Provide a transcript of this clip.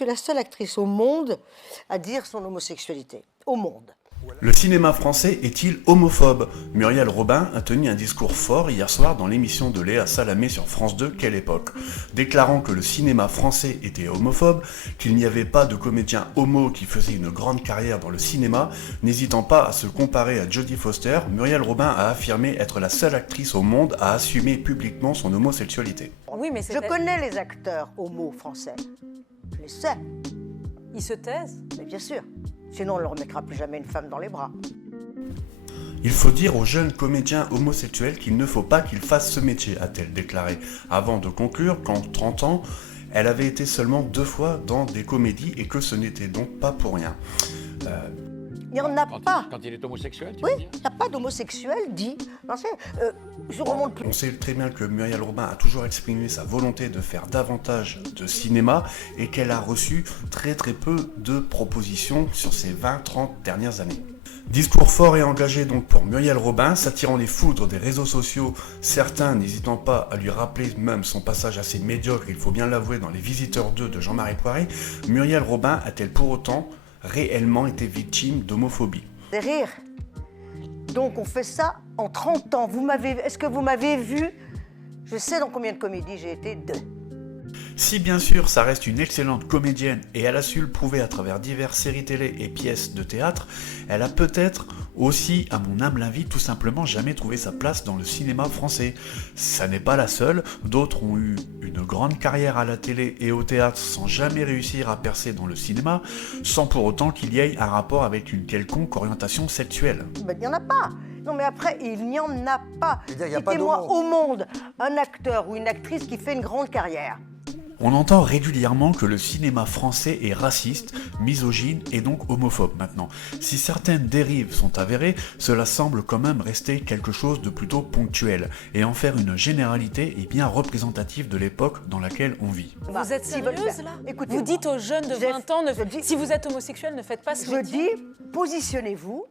Je suis la seule actrice au monde à dire son homosexualité. Au monde. Le cinéma français est-il homophobe? Muriel Robin a tenu un discours fort hier soir dans l'émission de Léa Salamé sur France 2, Quelle époque, déclarant que le cinéma français était homophobe, qu'il n'y avait pas de comédien homo qui faisait une grande carrière dans le cinéma. N'hésitant pas à se comparer à Jodie Foster, Muriel Robin a affirmé être la seule actrice au monde à assumer publiquement son homosexualité. Oui, mais Je connais les acteurs homo français. Je les sais. Ils se taisent? Mais bien sûr. Sinon, on ne leur mettra plus jamais une femme dans les bras. Il faut dire aux jeunes comédiens homosexuels qu'il ne faut pas qu'ils fassent ce métier, a-t-elle déclaré, avant de conclure qu'en 30 ans, elle avait été seulement 2 fois dans des comédies et que ce n'était donc pas pour rien. Il n'y en a pas. Quand il est homosexuel, tu Oui, veux dire? il n'y a pas d'homosexuel dit. Non, je remonte plus. On sait très bien que Muriel Robin a toujours exprimé sa volonté de faire davantage de cinéma et qu'elle a reçu très peu de propositions sur ces 20-30 dernières années. Discours fort et engagé donc pour Muriel Robin, s'attirant les foudres des réseaux sociaux, certains n'hésitant pas à lui rappeler même son passage assez médiocre, il faut bien l'avouer, dans Les Visiteurs 2 de Jean-Marie Poiré. Muriel Robin a-t-elle pour autant réellement été victime d'homophobie? Des rires. Donc on fait ça en 30 ans. Est-ce que vous m'avez vu? Je sais dans combien de comédies j'ai été, 2. Si bien sûr ça reste une excellente comédienne et elle a su le prouver à travers diverses séries télé et pièces de théâtre, elle a peut-être aussi, à mon humble avis, tout simplement jamais trouvé sa place dans le cinéma français. Ça n'est pas la seule, d'autres ont eu une grande carrière à la télé et au théâtre sans jamais réussir à percer dans le cinéma, sans pour autant qu'il y ait un rapport avec une quelconque orientation sexuelle. Ben, il n'y en a pas. Non mais après, il n'y en a pas. Citez-moi au monde un acteur ou une actrice qui fait une grande carrière. On entend régulièrement que le cinéma français est raciste, misogyne et donc homophobe maintenant. Si certaines dérives sont avérées, cela semble quand même rester quelque chose de plutôt ponctuel et en faire une généralité et bien représentative de l'époque dans laquelle on vit. Vous êtes s'ils veulent sérieuse faire. là? Écoutez, Vous dites aux jeunes de 20 ans, je dis- si vous êtes homosexuel, ne faites pas ce Je métier. dis, positionnez-vous